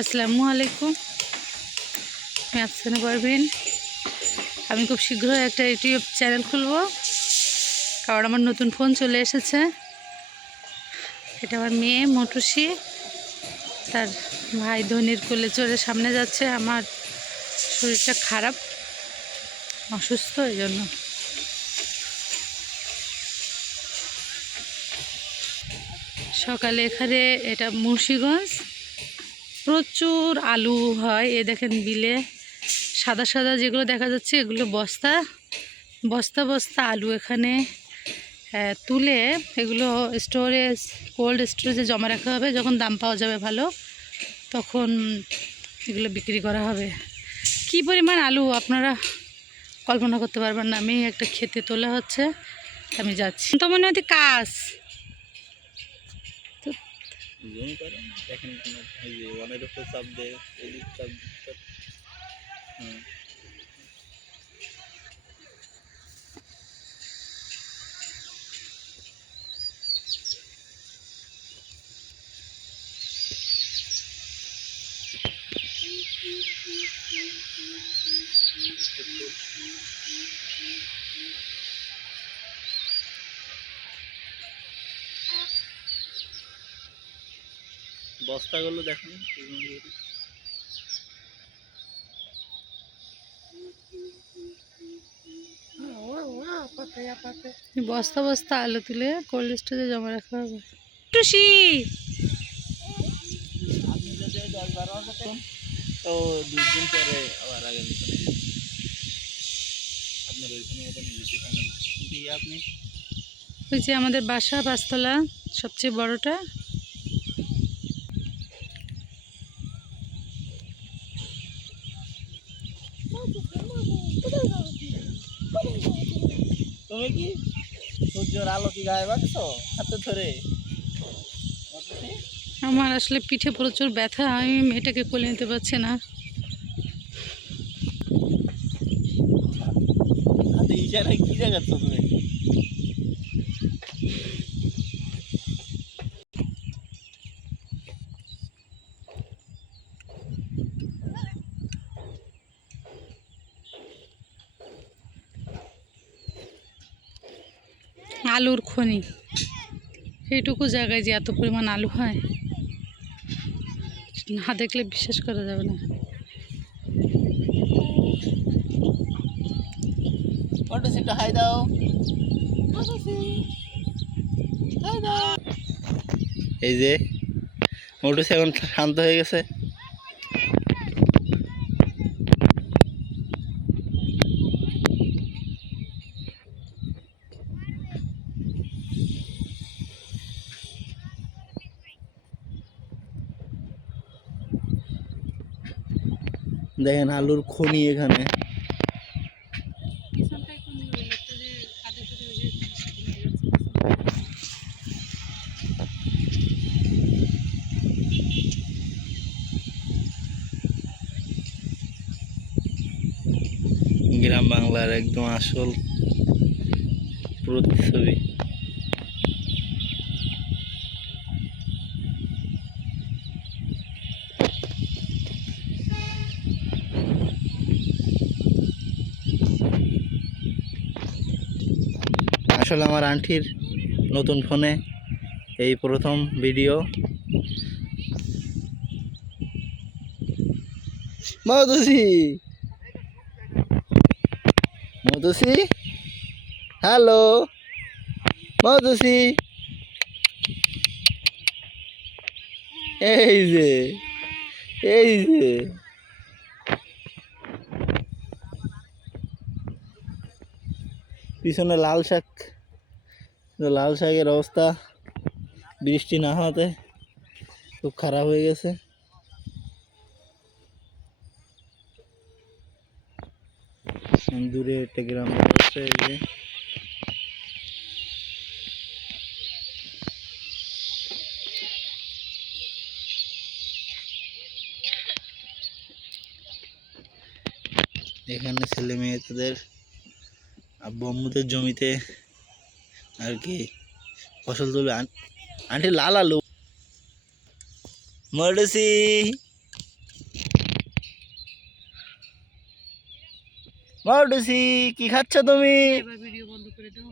আসসালামু আলাইকুম, আমি আফসানা পারভিন। আমি খুব শীঘ্রই একটা ইউটিউব চ্যানেল খুলব, কারণ আমার নতুন ফোন চলে এসেছে। এটা আমার মেয়ে মটুসি, তার ভাই ধনির কোলে চড়ে সামনে যাচ্ছে। আমার শরীরটা খারাপ, অসুস্থ, এই জন্য। সকালে এখানে, এটা মুন্সিগঞ্জ, প্রচুর আলু হয়। এ দেখেন বিলে সাদা সাদা যেগুলো দেখা যাচ্ছে, এগুলো বস্তা বস্তা বস্তা আলু এখানে তুলে এগুলো স্টোরেজ, কোল্ড স্টোরেজে জমা রাখা হবে। যখন দাম পাওয়া যাবে ভালো, তখন এগুলো বিক্রি করা হবে। কি পরিমাণ আলু আপনারা কল্পনা করতে পারবেন না। আমি একটা খেতে তোলা হচ্ছে, আমি যাচ্ছি। তো মনে হয় কাজ বস্তাগুলো দেখুন, বস্তা বস্তা আলু তুলে কোল্ড স্টোরেজে জমা রাখা হবে। টুসি আপনি যদি 10-12 হাজার তো 2 দিন পরে আবার আগে মতন আপনার ওইখানে মতন দিয়ে আপনি ওই যে আমাদের বাসা 5 তলা, সবচেয়ে বড়টা। তুমি কি সূর্যের আলো কি গায়ে বাঁধছো হাতে ধরে? আমার আসলে পিঠে প্রচুর ব্যথা, আমি মেয়েটাকে কোলে নিতে পারছি না। হাতে ইশারায় কি দেখাচ্ছ তুমি? আলুর খনি, এইটুকু জায়গায় যে এত পরিমাণ আলু হয়, না দেখলে বিশ্বাস করা যাবে না। মটুসিটা হাই দাও, এই যে মটুসি এখন শান্ত হয়ে গেছে। দেখেন আলুর খনি এখানে। গ্রাম বাংলার একদম আসল প্রতিচ্ছবি। আসলে আমার আন্টির নতুন ফোনে এই প্রথম ভিডিও। মধুসি, মধুসি, হ্যালো মধুসি, এই যে, এই যে পিছনে লাল শাক, লাল শাকের অবস্থা বৃষ্টি না হওয়াতে খুব খারাপ হয়ে গেছে। দূরে একটা গ্রাম আছে, এই যে এখানে ছেলে মেয়ে তাদের আব্বু আম্মুদের জমিতে আর কি ফসল তুলবে। আন্টি লাল আলু। মটুসি, মাউটুসি কি খাচ্ছ তুমি? এবার ভিডিও বন্ধ করে দাও।